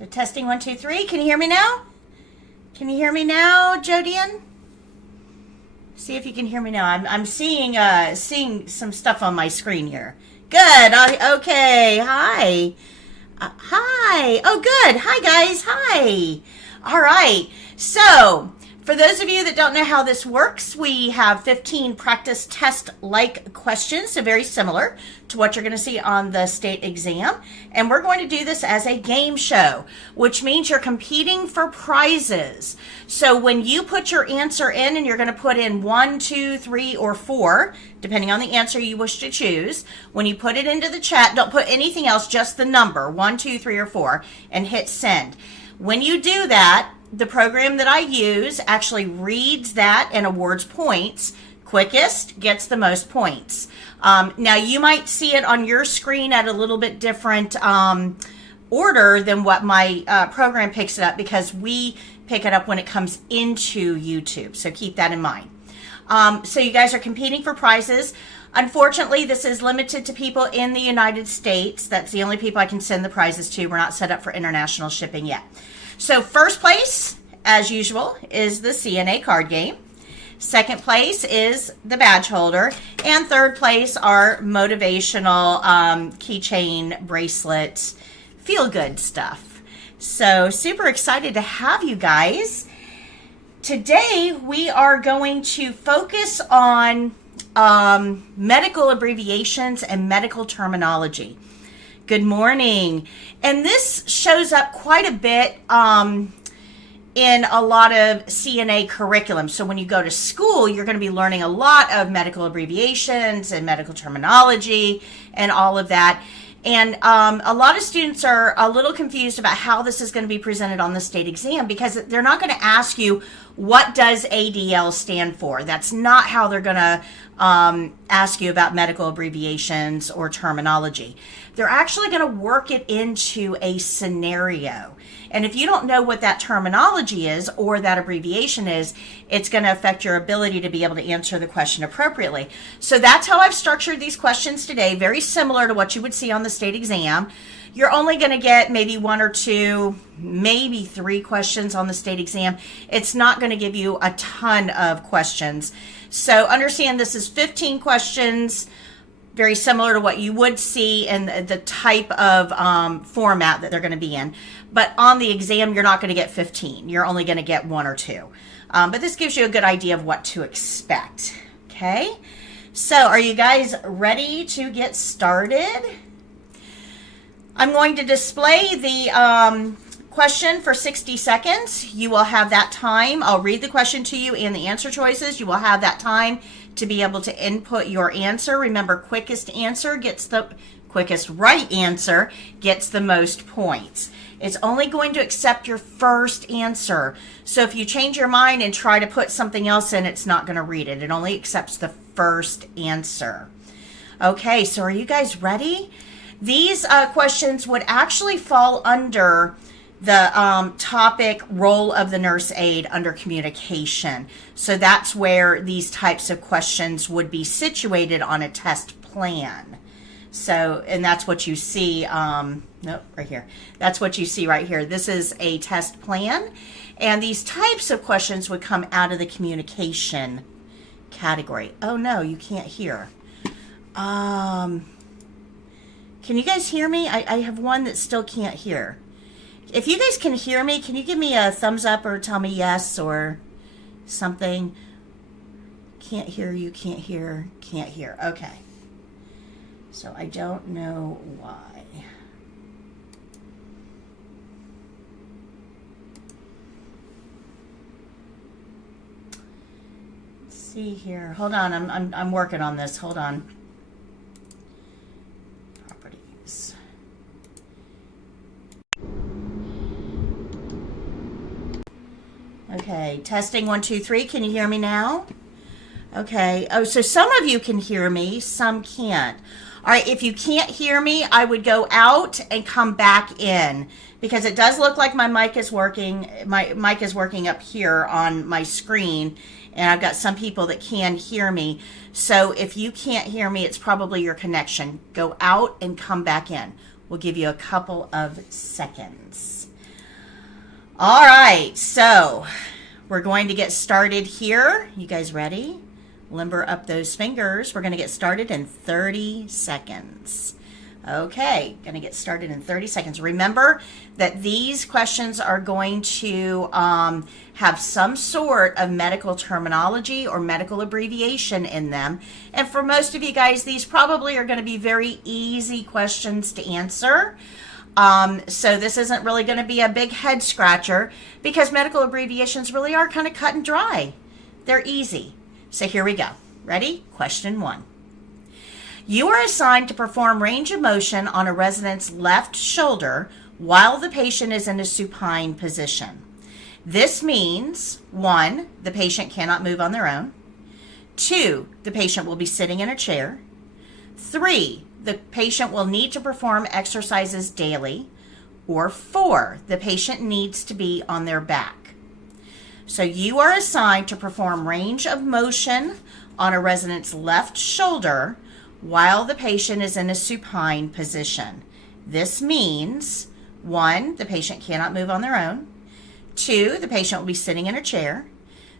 So testing 1, 2, 3. Can you hear me now? Can you hear me now, Jodian? See if you can hear me now. I'm seeing some stuff on my screen here. Good. Okay. Hi. Hi. Oh, good. Hi, guys. Hi. All right. So, for those of you that don't know how this works, we have 15 practice test-like questions, so very similar to what you're going to see on the state exam. And we're going to do this as a game show, which means you're competing for prizes. So when you put your answer in, and you're going to put in 1, 2, 3, or 4, depending on the answer you wish to choose, when you put it into the chat, don't put anything else, just the number, 1, 2, 3, or 4, and hit send. When you do that, the program that I use actually reads that and awards points. Quickest gets the most points. Now, you might see it on your screen at a little bit different order than what my program picks it up, because we pick it up when it comes into YouTube. So keep that in mind. So you guys are competing for prizes. Unfortunately, this is limited to people in the United States. That's the only people I can send the prizes to. We're not set up for international shipping yet. So first place, as usual, is the CNA card game. Second place is the badge holder. And third place are motivational keychain, bracelets, feel-good stuff. So super excited to have you guys. Today, we are going to focus on medical abbreviations and medical terminology. Good morning. And this shows up quite a bit in a lot of CNA curriculum. So when you go to school, you're going to be learning a lot of medical abbreviations and medical terminology and all of that. And a lot of students are a little confused about how this is going to be presented on the state exam, because they're not going to ask you, what does ADL stand for? That's not how they're going to ask you about medical abbreviations or terminology. They're actually going to work it into a scenario. And if you don't know what that terminology is or that abbreviation is, it's going to affect your ability to be able to answer the question appropriately. So that's how I've structured these questions today, very similar to what you would see on the state exam. You're only going to get maybe 1 or 2, maybe 3 questions on the state exam. It's not going to give you a ton of questions. So understand this is 15 questions, very similar to what you would see in the type of format that they're going to be in. But on the exam, you're not going to get 15. You're only going to get 1 or 2. But this gives you a good idea of what to expect. Okay? So are you guys ready to get started? I'm going to display the question for 60 seconds. You will have that time. I'll read the question to you and the answer choices. You will have that time to be able to input your answer. Remember, quickest right answer gets the most points. It's only going to accept your first answer. So if you change your mind and try to put something else in, it's not going to read it. It only accepts the first answer. Okay, so are you guys ready? These questions would actually fall under the topic role of the nurse aide under communication. So that's where these types of questions would be situated on a test plan. So, and that's what you see, nope, right here. That's what you see right here. This is a test plan. And these types of questions would come out of the communication category. Oh no, you can't hear. Can you guys hear me? I have one that still can't hear. If you guys can hear me, can you give me a thumbs up or tell me yes or something? Can't hear you, can't hear, can't hear. Okay. So I don't know why. Let's see here. Hold on, I'm working on this. Hold on. Properties. Okay, testing 1, 2, 3. Can you hear me now? Okay. Oh, so some of you can hear me, some can't. All right, if you can't hear me, I would go out and come back in, because it does look like my mic is working. My mic is working up here on my screen, and I've got some people that can hear me. So if you can't hear me, it's probably your connection. Go out and come back in. We'll give you a couple of seconds. All right, so we're going to get started here. You guys ready? Limber up those fingers. We're going to get started in 30 seconds. Okay, going to get started in 30 seconds. Remember that these questions are going to have some sort of medical terminology or medical abbreviation in them. And for most of you guys, these probably are going to be very easy questions to answer. So this isn't really going to be a big head scratcher because medical abbreviations really are kind of cut and dry. They're easy. So here we go. Ready? Question 1. You are assigned to perform range of motion on a resident's left shoulder while the patient is in a supine position. This means 1, the patient cannot move on their own. 2, the patient will be sitting in a chair. 3, the patient will need to perform exercises daily. Or 4, the patient needs to be on their back. So you are assigned to perform range of motion on a resident's left shoulder while the patient is in a supine position. This means 1, the patient cannot move on their own. 2, the patient will be sitting in a chair.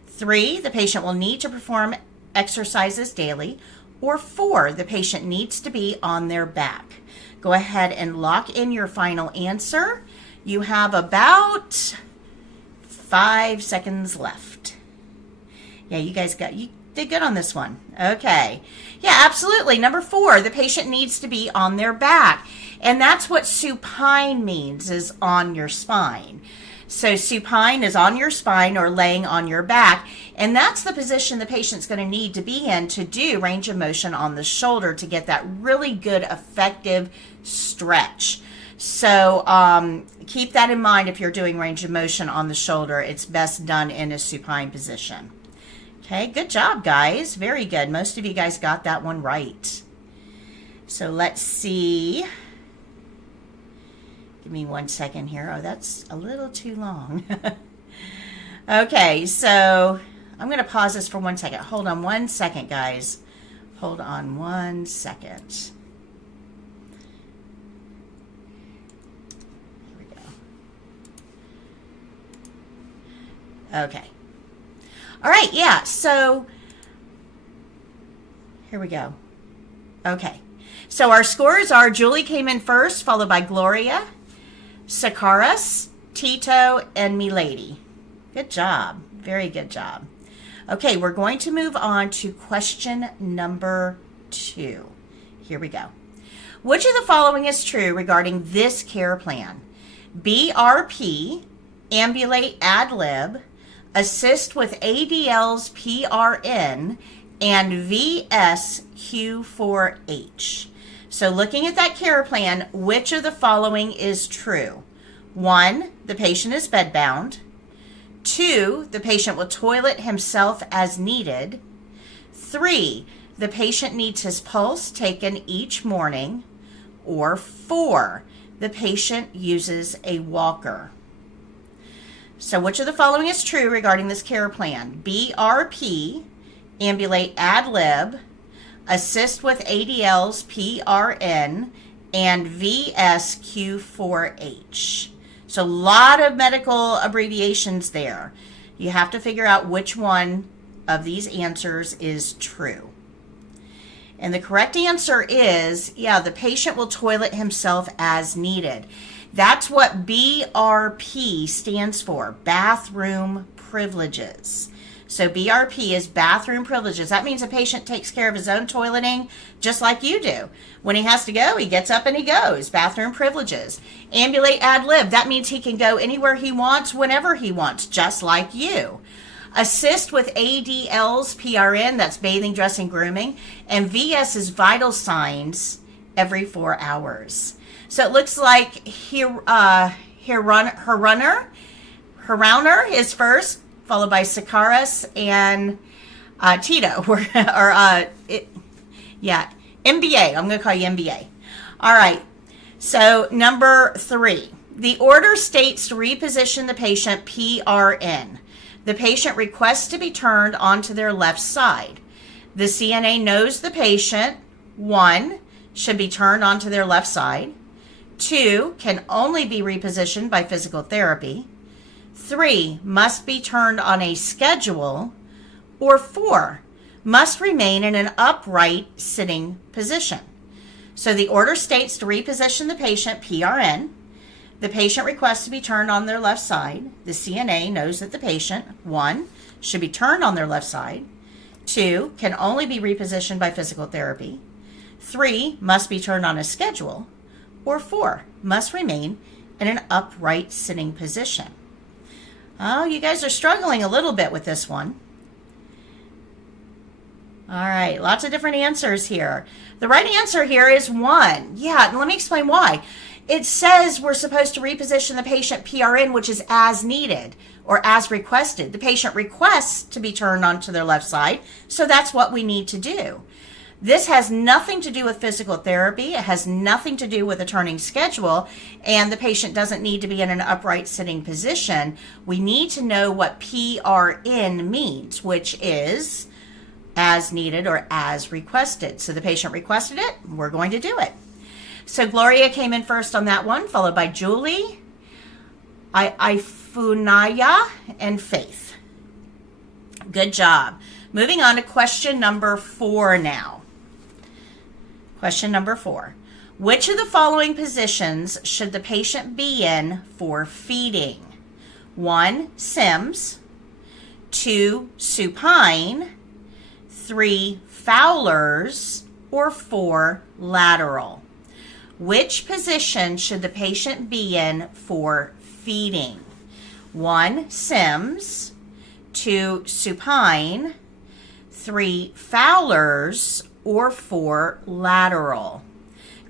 3, the patient will need to perform exercises daily. Or 4, the patient needs to be on their back. Go ahead and lock in your final answer. You have about 5 seconds left. Yeah, you did good on this one. Okay. Yeah, absolutely. Number 4, the patient needs to be on their back. And that's what supine means, is on your spine. So supine is on your spine or laying on your back. And that's the position the patient's going to need to be in to do range of motion on the shoulder to get that really good, effective stretch. So keep that in mind if you're doing range of motion on the shoulder. It's best done in a supine position. Okay, good job, guys. Very good. Most of you guys got that one right. So let's see. Give me 1 second here. Oh, that's a little too long. Okay, so I'm going to pause this for 1 second. Hold on 1 second, guys. Hold on 1 second. Here we go. Okay. All right, yeah, so here we go. Okay, so our scores are Julie came in first, followed by Gloria, Sakaras, Tito, and Milady. Good job. Very good job. Okay, we're going to move on to question number 2. Here we go. Which of the following is true regarding this care plan? BRP, ambulate ad lib, assist with ADL's PRN, and VSQ4H. So looking at that care plan, which of the following is true? 1, the patient is bedbound. 2, the patient will toilet himself as needed. 3, the patient needs his pulse taken each morning. Or 4, the patient uses a walker. So which of the following is true regarding this care plan? BRP, ambulate ad lib, assist with ADL's PRN, and VSQ4H. So a lot of medical abbreviations there. You have to figure out which one of these answers is true. And the correct answer is, yeah, the patient will toilet himself as needed. That's what BRP stands for, bathroom privileges. So BRP is bathroom privileges. That means a patient takes care of his own toileting just like you do. When he has to go, he gets up and he goes. Bathroom privileges. Ambulate ad lib. That means he can go anywhere he wants, whenever he wants, just like you. Assist with ADL's PRN, that's bathing, dressing, grooming. And VS is vital signs every 4 hours. So it looks like her runner is first, followed by Sakaras and Tito. MBA. I'm going to call you MBA. All right. So number 3. The order states to reposition the patient PRN. The patient requests to be turned onto their left side. The CNA knows the patient, 1, should be turned onto their left side. 2, can only be repositioned by physical therapy. 3, must be turned on a schedule. Or 4, must remain in an upright sitting position. So the order states to reposition the patient PRN. The patient requests to be turned on their left side. The CNA knows that the patient, 1, should be turned on their left side. 2, can only be repositioned by physical therapy. 3, must be turned on a schedule. Or 4, must remain in an upright sitting position. Oh, you guys are struggling a little bit with this one. All right, lots of different answers here. The right answer here is 1. Yeah, and let me explain why. It says we're supposed to reposition the patient PRN, which is as needed or as requested. The patient requests to be turned onto their left side, so that's what we need to do. This has nothing to do with physical therapy. It has nothing to do with a turning schedule, and the patient doesn't need to be in an upright sitting position. We need to know what PRN means, which is as needed or as requested. So the patient requested it, we're going to do it. So Gloria came in first on that one, followed by Julie, Ifunaya, and Faith. Good job. Moving on to question number 4 now. Question number 4. Which of the following positions should the patient be in for feeding? 1, Sims. 2, supine. 3, Fowlers. Or 4, lateral. Which position should the patient be in for feeding? 1, Sims. 2, supine. 3, Fowlers. Or 4, lateral.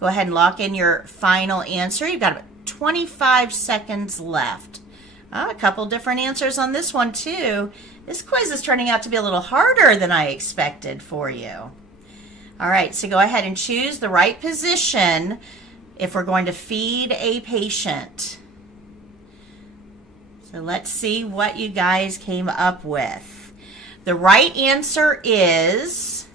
Go ahead and lock in your final answer. You've got about 25 seconds left. A couple different answers on this one too. This quiz is turning out to be a little harder than I expected for you. All right, so go ahead and choose the right position if we're going to feed a patient. So let's see what you guys came up with. The right answer is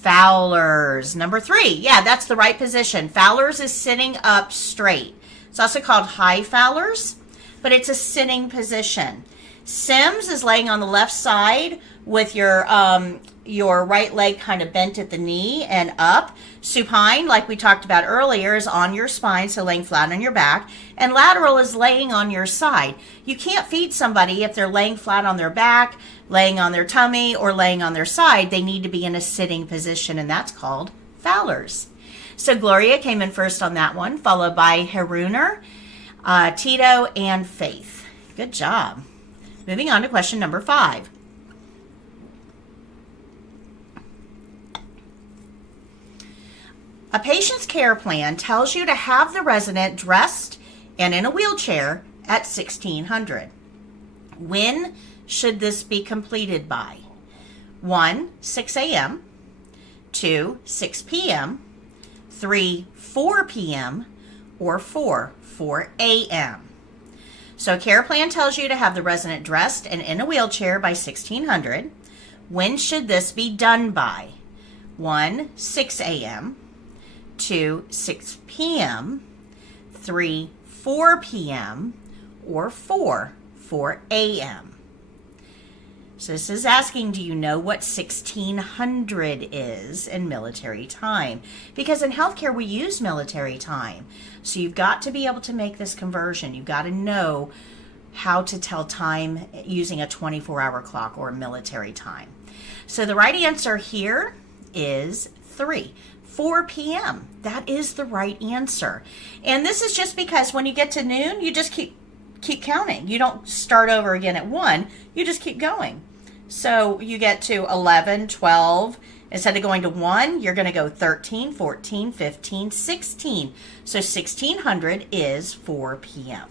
Fowlers. Number 3. Yeah, that's the right position. Fowlers is sitting up straight. It's also called high Fowlers, but it's a sitting position. Sims is laying on the left side with your right leg kind of bent at the knee and up. Supine, like we talked about earlier, is on your spine, so laying flat on your back. And lateral is laying on your side. You can't feed somebody if they're laying flat on their back, laying on their tummy, or laying on their side. They need to be in a sitting position, and that's called Fowlers. So Gloria came in first on that one, followed by Haruner, Tito, and Faith. Good job. Moving on to question number 5. A patient's care plan tells you to have the resident dressed and in a wheelchair at 1600. When should this be completed by? 1, 6 a.m., 2, 6 p.m., 3, 4 p.m., or 4, 4 a.m. So a care plan tells you to have the resident dressed and in a wheelchair by 1600. When should this be done by? 1, 6 a.m., 2, 6 p.m., 3, 4 p.m., or 4, 4 a.m. So this is asking, do you know what 1600 is in military time? Because in healthcare, we use military time. So you've got to be able to make this conversion. You've got to know how to tell time using a 24-hour clock or military time. So the right answer here is 3. 4 p.m. That is the right answer. And this is just because when you get to noon, you just keep counting. You don't start over again at 1. You just keep going. So you get to 11, 12. Instead of going to 1, you're going to go 13, 14, 15, 16. So 1600 is 4 p.m.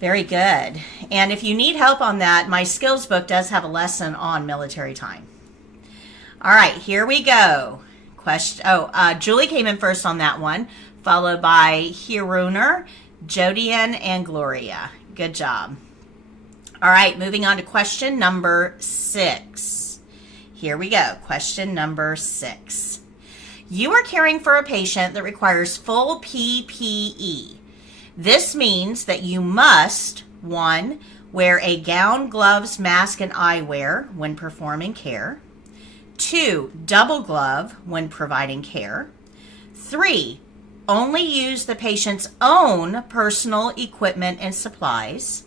Very good. And if you need help on that, my skills book does have a lesson on military time. All right, here we go. Julie came in first on that one, followed by Hiruner, Jodian, and Gloria. Good job. All right, moving on to question number 6. Here we go. Question number 6. You are caring for a patient that requires full PPE. This means that you must, 1, wear a gown, gloves, mask, and eyewear when performing care. 2, double glove when providing care. 3, only use the patient's own personal equipment and supplies.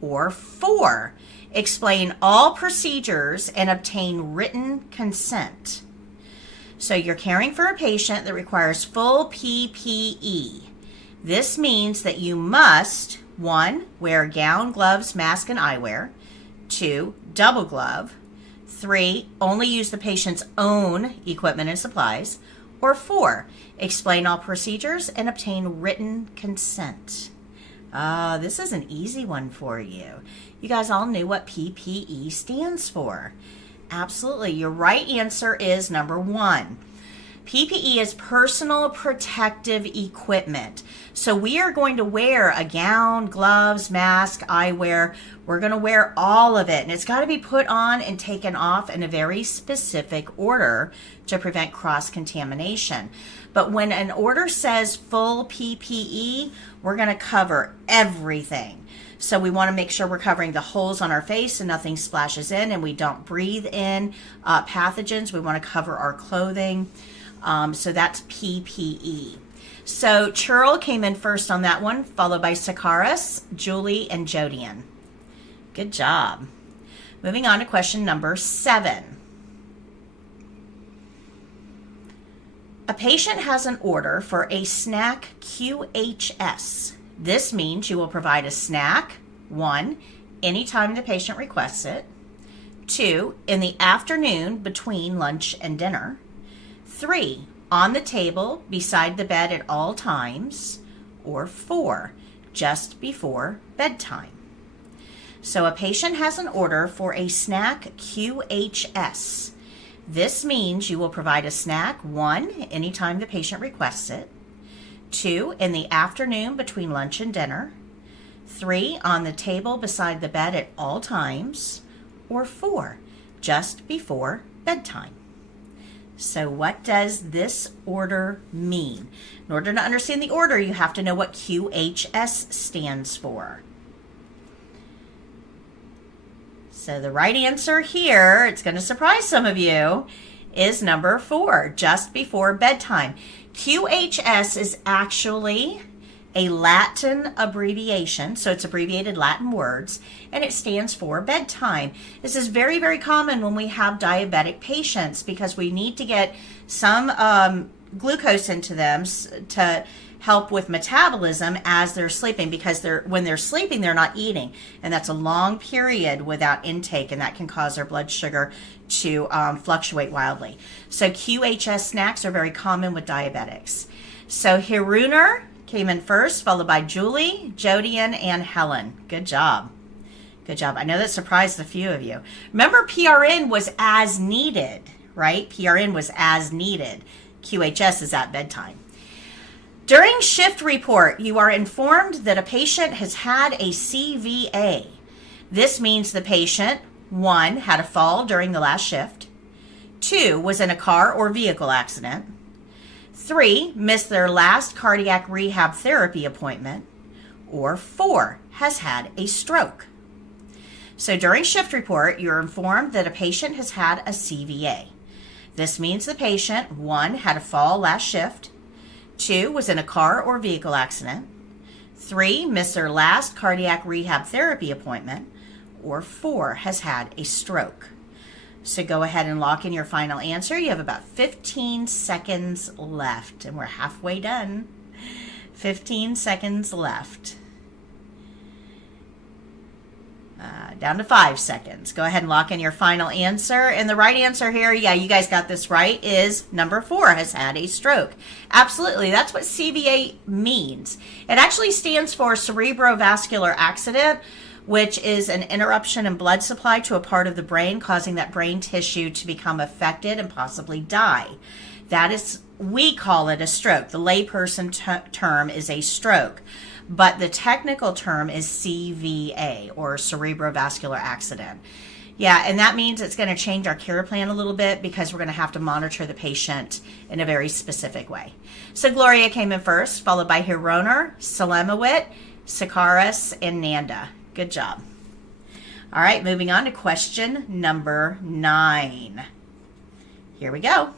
Or 4, explain all procedures and obtain written consent. So you're caring for a patient that requires full PPE. This means that you must, 1, wear gown, gloves, mask, and eyewear. 2, double glove. 3, only use the patient's own equipment and supplies. Or 4, explain all procedures and obtain written consent. This is an easy one for you. You guys all knew what PPE stands for. Absolutely. Your right answer is number 1. PPE is personal protective equipment. So we are going to wear a gown, gloves, mask, eyewear. We're going to wear all of it. And it's got to be put on and taken off in a very specific order to prevent cross-contamination. But when an order says full PPE, we're going to cover everything. So we want to make sure we're covering the holes on our face and nothing splashes in and we don't breathe in pathogens. We want to cover our clothing. So that's PPE. So Churl came in first on that one, followed by Sakaris, Julie, and Jodian. Good job. Moving on to question number 7. A patient has an order for a snack QHS. This means you will provide a snack, 1, anytime the patient requests it. 2, in the afternoon between lunch and dinner. 3, on the table beside the bed at all times. Or 4, just before bedtime. So a patient has an order for a snack QHS. This means you will provide a snack, 1, anytime the patient requests it. 2, in the afternoon between lunch and dinner. 3, on the table beside the bed at all times. Or 4, just before bedtime. So what does this order mean? In order to understand the order, you have to know what QHS stands for. So the right answer here, it's going to surprise some of you, is number 4, just before bedtime. QHS is actually a Latin abbreviation, so it's abbreviated Latin words, and it stands for bedtime. This is very, very common when we have diabetic patients because we need to get some glucose into them to help with metabolism as they're sleeping, because when they're sleeping, they're not eating, and that's a long period without intake, and that can cause their blood sugar to fluctuate wildly. So QHS snacks are very common with diabetics. So Hiruner came in first, followed by Julie, Jodian, and Helen. Good job. Good job. I know that surprised a few of you. Remember, PRN was as needed, right? PRN was as needed. QHS is at bedtime. During shift report, you are informed that a patient has had a CVA. This means the patient, 1, had a fall during the last shift. 2, was in a car or vehicle accident. 3, missed their last cardiac rehab therapy appointment. Or 4, has had a stroke. So during shift report, you're informed that a patient has had a CVA. This means the patient, 1, had a fall last shift. 2, was in a car or vehicle accident. 3, missed their last cardiac rehab therapy appointment. Or 4, has had a stroke. So go ahead and lock in your final answer. You have about 15 seconds left, and we're halfway done. 15 seconds left. Down to 5 seconds. Go ahead and lock in your final answer. And the right answer here, yeah, you guys got this right, is number 4, has had a stroke. Absolutely. That's what CVA means. It actually stands for cerebrovascular accident, which is an interruption in blood supply to a part of the brain, causing that brain tissue to become affected and possibly die. That is, we call it a stroke. The layperson term is a stroke. But the technical term is CVA, or cerebrovascular accident. Yeah, and that means it's going to change our care plan a little bit because we're going to have to monitor the patient in a very specific way. So Gloria came in first, followed by Hironer, Salemawit, Sakaris, and Nanda. Good job. All right, moving on to question number 9. Here we go.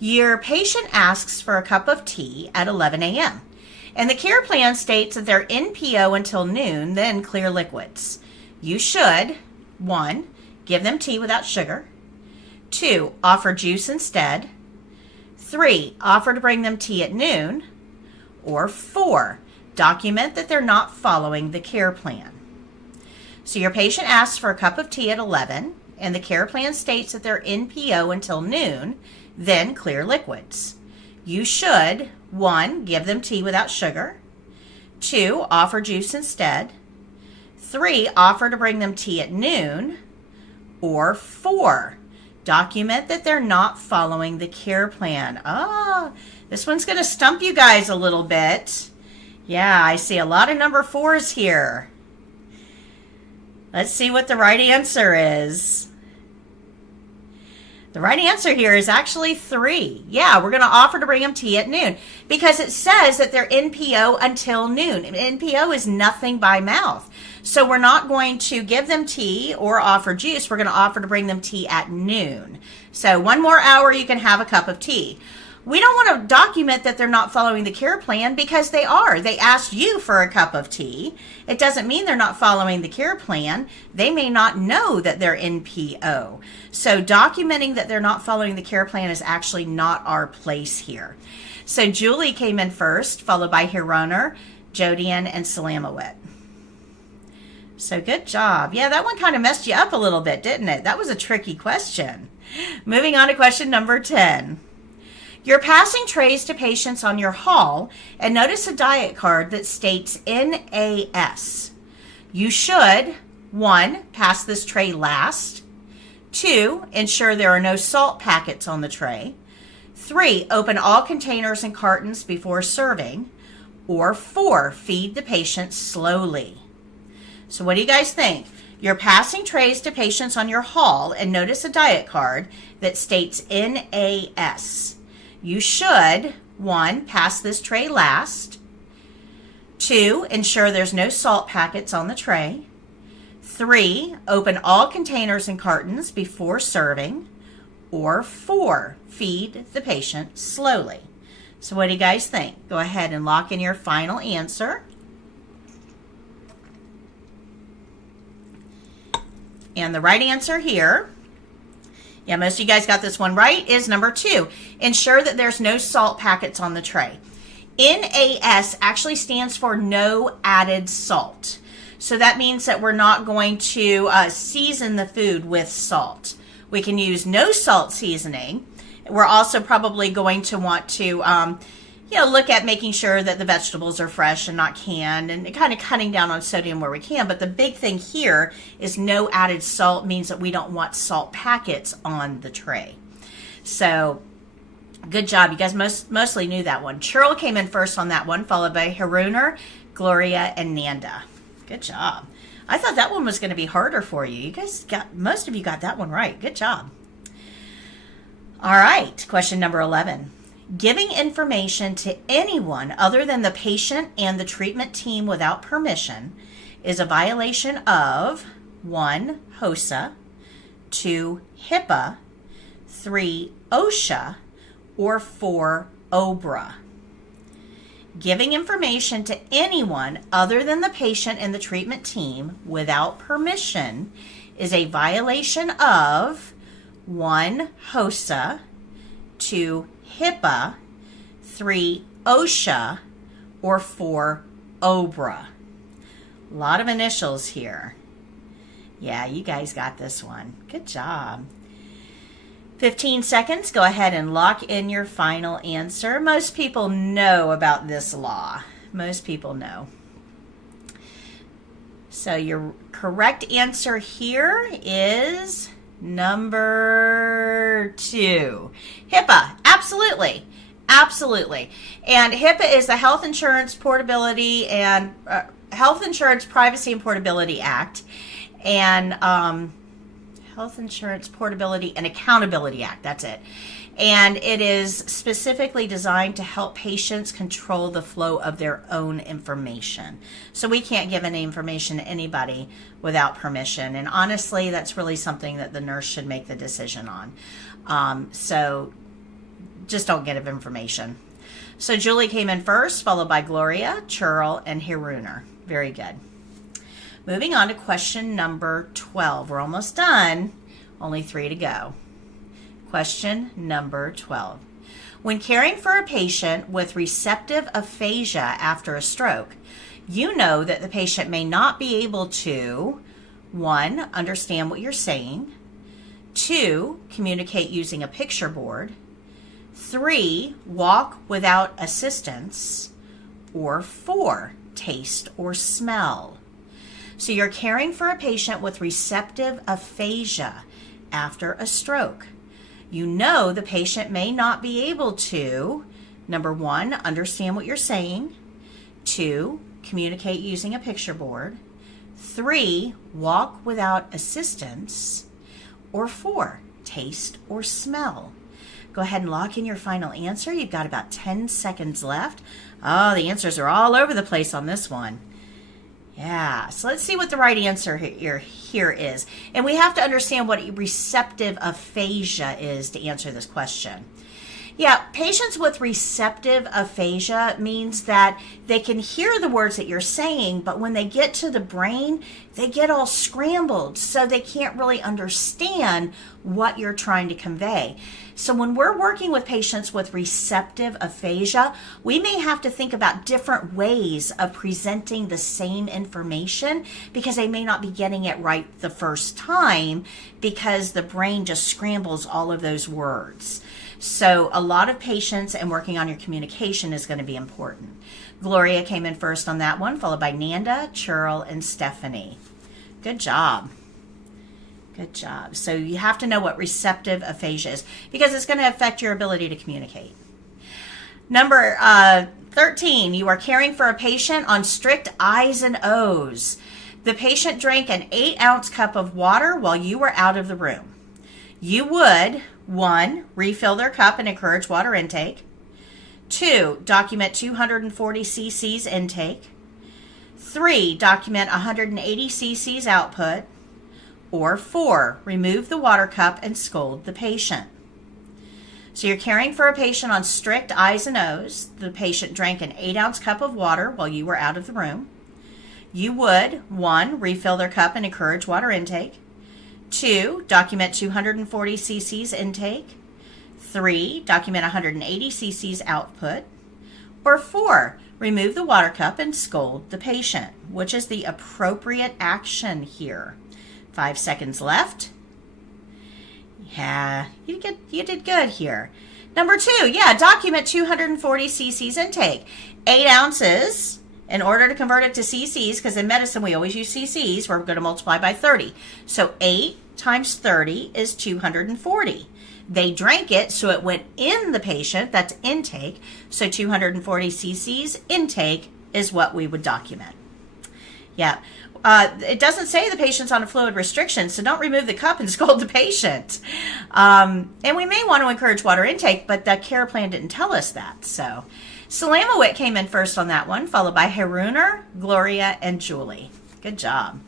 Your patient asks for a cup of tea at 11 a.m. and the care plan states that they're NPO until noon, then clear liquids. You should, 1, give them tea without sugar. 2, offer juice instead. 3, offer to bring them tea at noon. Or 4, document that they're not following the care plan. So your patient asks for a cup of tea at 11, and the care plan states that they're NPO until noon, then clear liquids. You should, 1, give them tea without sugar. 2, offer juice instead. 3, offer to bring them tea at noon. Or 4, document that they're not following the care plan. This one's going to stump you guys a little bit. Yeah, I see a lot of number 4s here. Let's see what the right answer is. The right answer here is actually 3. Yeah, we're going to offer to bring them tea at noon because it says that they're NPO until noon. NPO is nothing by mouth. So we're not going to give them tea or offer juice. We're going to offer to bring them tea at noon. So 1 more hour, you can have a cup of tea. We don't want to document that they're not following the care plan because they are. They asked you for a cup of tea. It doesn't mean they're not following the care plan. They may not know that they're NPO. So documenting that they're not following the care plan is actually not our place here. So Julie came in first, followed by Hironer, Jodian, and Salamawit. So good job. Yeah, that one kind of messed you up a little bit, didn't it? That was a tricky question. Moving on to question number 10. You're passing trays to patients on your hall and notice a diet card that states NAS. You should, 1, pass this tray last. 2, ensure there are no salt packets on the tray. 3, open all containers and cartons before serving. Or 4, feed the patient slowly. So what do you guys think? You're passing trays to patients on your hall and notice a diet card that states NAS. You should, 1, pass this tray last. 2, ensure there's no salt packets on the tray. 3, open all containers and cartons before serving. Or 4, feed the patient slowly. So what do you guys think? Go ahead and lock in your final answer. And the right answer here, yeah, most of you guys got this one right, is number 2. Ensure that there's no salt packets on the tray. NAS actually stands for no added salt. So that means that we're not going to season the food with salt. We can use no salt seasoning. We're also probably going to want to look at making sure that the vegetables are fresh and not canned and kind of cutting down on sodium where we can. But the big thing here is no added salt means that we don't want salt packets on the tray. So good job. You guys mostly knew that one. Cheryl came in first on that one, followed by Haruner, Gloria, and Nanda. Good job. I thought that one was going to be harder for you. Most of you got that one right. Good job. All right, question number 11. Giving information to anyone other than the patient and the treatment team without permission is a violation of 1, HOSA, 2, HIPAA, 3, OSHA, or 4, OBRA. Giving information to anyone other than the patient and the treatment team without permission is a violation of 1, HOSA, 2, HIPAA, 3, OSHA, or 4, OBRA. A lot of initials here. Yeah, you guys got this one. Good job. 15 seconds. Go ahead and lock in your final answer. Most people know about this law. Most people know. So your correct answer here is number 2. HIPAA. Absolutely. Absolutely. And HIPAA is the Health Insurance Portability and Health Insurance Privacy and Portability Act. and Health Insurance Portability and Accountability Act. That's it. And it is specifically designed to help patients control the flow of their own information. So we can't give any information to anybody without permission. And honestly, that's really something that the nurse should make the decision on. So just don't give information. So Julie came in first, followed by Gloria, Churl, and Hiruner. Very good. Moving on to question number 12. We're almost done. Only 3 to go. Question number 12. When caring for a patient with receptive aphasia after a stroke, you know that the patient may not be able to, 1, understand what you're saying, 2, communicate using a picture board, 3, walk without assistance, or 4, taste or smell. So you're caring for a patient with receptive aphasia after a stroke. You know the patient may not be able to, number 1, understand what you're saying, 2, communicate using a picture board, 3, walk without assistance, or 4, taste or smell. Go ahead and lock in your final answer. You've got about 10 seconds left. Oh, the answers are all over the place on this one. Yeah, so let's see what the right answer here is. And we have to understand what receptive aphasia is to answer this question. Yeah, patients with receptive aphasia means that they can hear the words that you're saying, but when they get to the brain, they get all scrambled, so they can't really understand what you're trying to convey. So when we're working with patients with receptive aphasia, we may have to think about different ways of presenting the same information because they may not be getting it right the first time because the brain just scrambles all of those words. So a lot of patience and working on your communication is going to be important. Gloria came in first on that one, followed by Nanda, Churl, and Stephanie. Good job. Good job. So you have to know what receptive aphasia is because it's going to affect your ability to communicate. Number 13, you are caring for a patient on strict I's and O's. The patient drank an 8-ounce cup of water while you were out of the room. You would, 1, refill their cup and encourage water intake. 2, document 240 cc's intake. 3, document 180 cc's output. Or 4, remove the water cup and scold the patient. So you're caring for a patient on strict I's and O's. The patient drank an 8-ounce cup of water while you were out of the room. You would, 1, refill their cup and encourage water intake. 2, document 240 cc's intake. 3, document 180 cc's output. Or 4, remove the water cup and scold the patient. Which is the appropriate action here? 5 seconds left. Yeah, you did good here. Number 2, yeah, document 240 cc's intake. 8 ounces. In order to convert it to cc's, because in medicine we always use cc's, we're going to multiply by 30. So 8 times 30 is 240. They drank it, so it went in the patient. That's intake. So 240 cc's intake is what we would document. Yeah. It doesn't say the patient's on a fluid restriction, so don't remove the cup and scold the patient. And we may want to encourage water intake, but the care plan didn't tell us that. So Salamowit came in first on that one, followed by Haruner, Gloria, and Julie. Good job.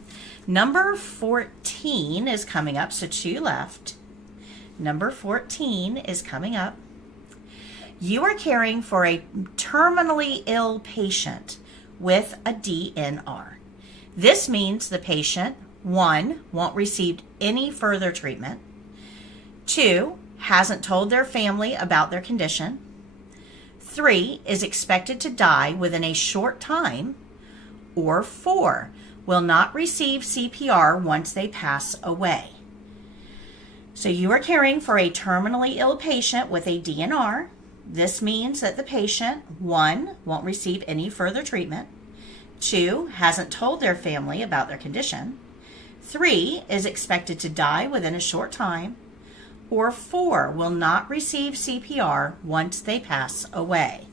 Number 14 is coming up, so 2 left. Number 14 is coming up. You are caring for a terminally ill patient with a DNR. This means the patient, 1, won't receive any further treatment, 2, hasn't told their family about their condition, 3, is expected to die within a short time, or 4, will not receive CPR once they pass away. So you are caring for a terminally ill patient with a DNR. This means that the patient, 1, won't receive any further treatment, 2, hasn't told their family about their condition, 3, is expected to die within a short time, or 4, will not receive CPR once they pass away.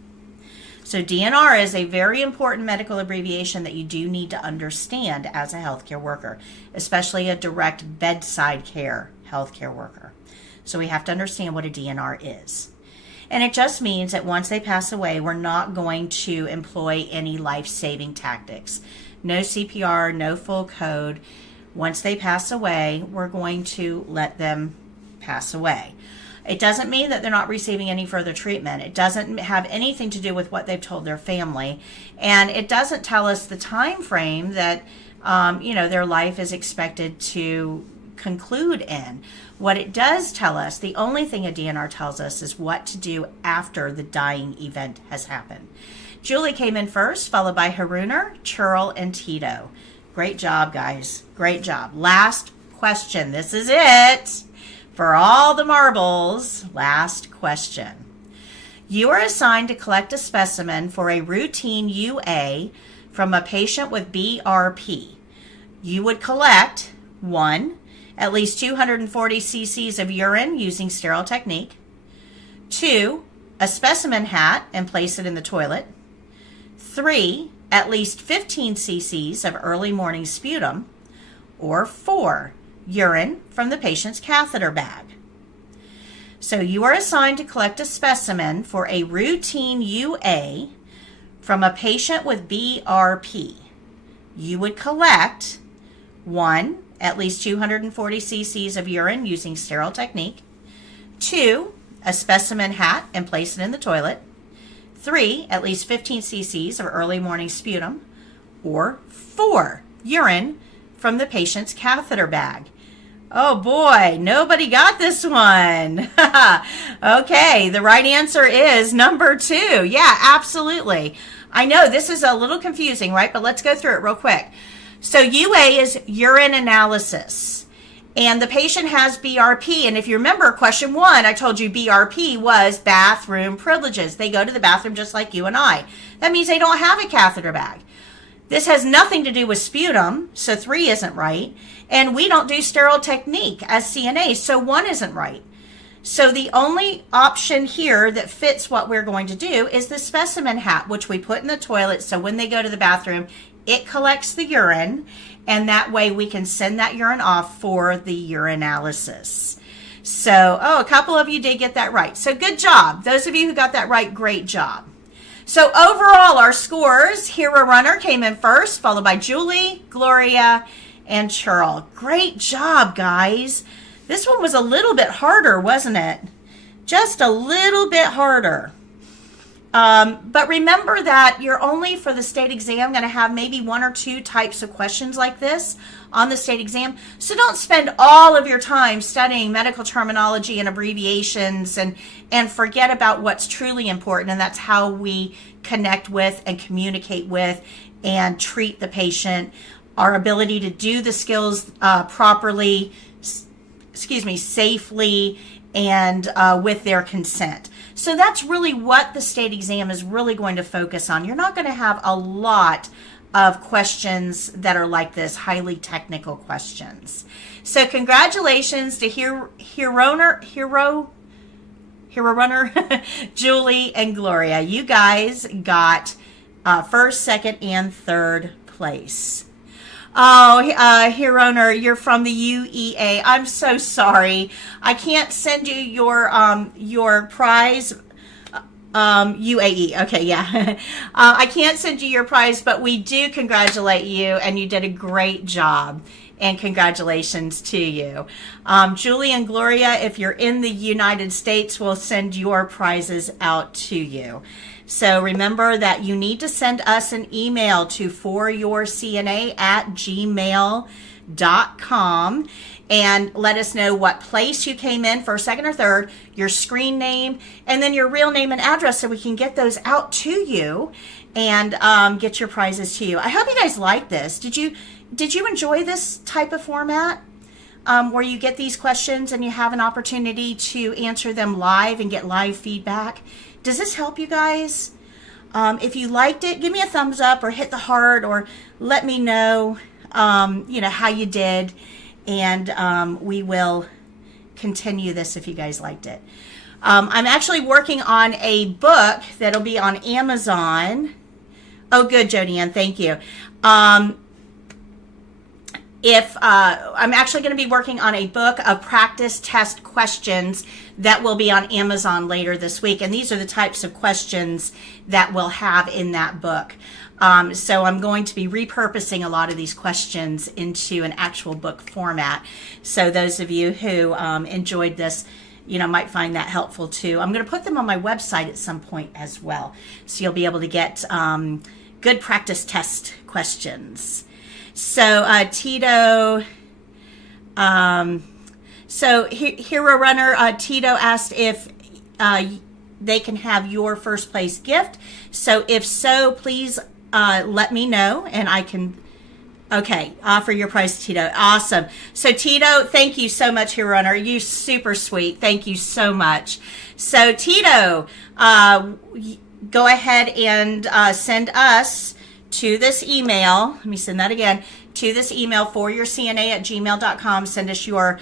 So DNR is a very important medical abbreviation that you do need to understand as a healthcare worker, especially a direct bedside care healthcare worker. So we have to understand what a DNR is. And it just means that once they pass away, we're not going to employ any life-saving tactics. No CPR, no full code. Once they pass away, we're going to let them pass away. It doesn't mean that they're not receiving any further treatment. It doesn't have anything to do with what they've told their family. And it doesn't tell us the time frame that their life is expected to conclude in. What it does tell us, the only thing a DNR tells us, is what to do after the dying event has happened. Julie came in first, followed by Haruner, Churl, and Tito. Great job, guys. Great job. Last question. This is it. For all the marbles, last question. You are assigned to collect a specimen for a routine UA from a patient with BRP. You would collect 1, at least 240 cc's of urine using sterile technique. 2, a specimen hat and place it in the toilet. 3, at least 15 cc's of early morning sputum. Or 4, urine from the patient's catheter bag. So you are assigned to collect a specimen for a routine UA from a patient with BRP. You would collect 1, at least 240 cc's of urine using sterile technique. 2, a specimen hat and place it in the toilet. 3, at least 15 cc's of early morning sputum. Or 4, urine from the patient's catheter bag. Oh boy, nobody got this one. Okay, the right answer is number 2. Yeah, absolutely. I know this is a little confusing, right? But let's go through it real quick. So UA is urine analysis. And the patient has BRP. And if you remember question 1, I told you BRP was bathroom privileges. They go to the bathroom just like you and I. That means they don't have a catheter bag. This has nothing to do with sputum, so 3 isn't right. And we don't do sterile technique as CNA, so 1 isn't right. So the only option here that fits what we're going to do is the specimen hat, which we put in the toilet, so when they go to the bathroom, it collects the urine, and that way we can send that urine off for the urinalysis. So, a couple of you did get that right. So good job. Those of you who got that right, great job. So overall, our scores, Hero Runner came in first, followed by Julie, Gloria, and Churl. Great job, guys. This one was a little bit harder, wasn't it? Just a little bit harder. But remember that you're only, for the state exam, going to have maybe 1 or 2 types of questions like this on the state exam. So don't spend all of your time studying medical terminology and abbreviations and forget about what's truly important, and that's how we connect with and communicate with and treat the patient, our ability to do the skills properly, safely, and with their consent. So that's really what the state exam is really going to focus on. You're not going to have a lot of questions that are like this, highly technical questions. So congratulations to Hero Runner, Julie, and Gloria. You guys got first, second, and third place. Oh, Hero, you're from the UEA. I'm so sorry. I can't send you your prize. UAE. Okay, yeah. I can't send you your prize, but we do congratulate you, and you did a great job. And congratulations to you. Julie and Gloria, if you're in the United States, we'll send your prizes out to you. So remember that you need to send us an email to foryourcna@gmail.com and let us know what place you came in, first, second, or third, your screen name, and then your real name and address so we can get those out to you and get your prizes to you. I hope you guys like this. Did you enjoy this type of format where you get these questions and you have an opportunity to answer them live and get live feedback? Does this help you guys? If you liked it, give me a thumbs up or hit the heart or let me know, how you did. And we will continue this if you guys liked it. I'm actually working on a book that'll be on Amazon. Oh, good, Jody Ann, thank you. If I'm actually going to be working on a book of practice test questions that will be on Amazon later this week. And these are the types of questions that we'll have in that book. So I'm going to be repurposing a lot of these questions into an actual book format. So those of you who enjoyed this, might find that helpful too. I'm going to put them on my website at some point as well. So you'll be able to get good practice test questions. So Tito, Hero Runner, Tito asked if they can have your first place gift. So if so, please let me know and I can, offer your prize, Tito. Awesome. So Tito, thank you so much, Hero Runner. You're super sweet. Thank you so much. So Tito, go ahead and send us to this email. Let me send that again. To this email for your CNA at gmail.com. Send us your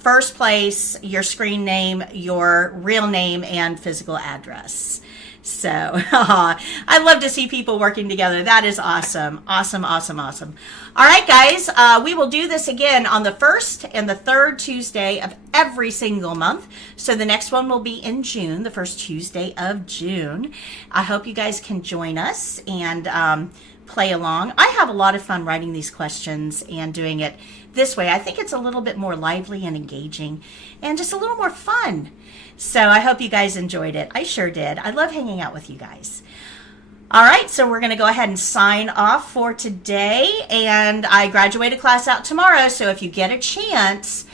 first place, your screen name, your real name, and physical address. So I love to see people working together. That is awesome. Awesome, awesome, awesome. All right, guys, we will do this again on the first and the third Tuesday of every single month. So the next one will be in June, the first Tuesday of June. I hope you guys can join us and play along. I have a lot of fun writing these questions and doing it this way. I think it's a little bit more lively and engaging and just a little more fun. So I hope you guys enjoyed it. I sure did. I love hanging out with you guys. All right, so we're going to go ahead and sign off for today. And I graduate a class out tomorrow. So if you get a chance,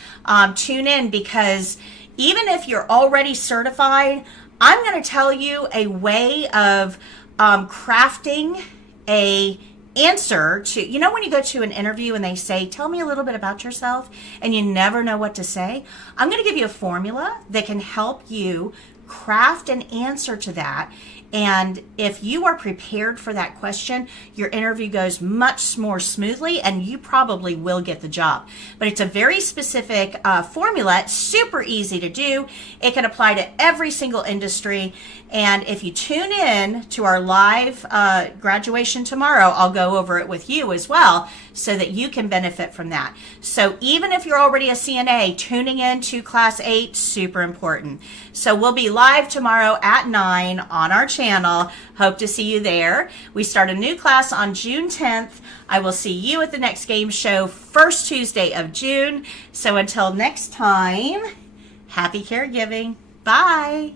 tune in, because even if you're already certified, I'm going to tell you a way of crafting a answer to, when you go to an interview and they say, tell me a little bit about yourself, and you never know what to say. I'm going to give you a formula that can help you craft an answer to that. And if you are prepared for that question, your interview goes much more smoothly and you probably will get the job. But it's a very specific formula. It's super easy to do. It can apply to every single industry. And if you tune in to our live graduation tomorrow, I'll go over it with you as well so that you can benefit from that. So even if you're already a CNA, tuning in to Class 8, super important. So we'll be live tomorrow at 9 on our channel. Hope to see you there. We start a new class on June 10th. I will see you at the next game show, first Tuesday of June. So until next time, happy caregiving. Bye.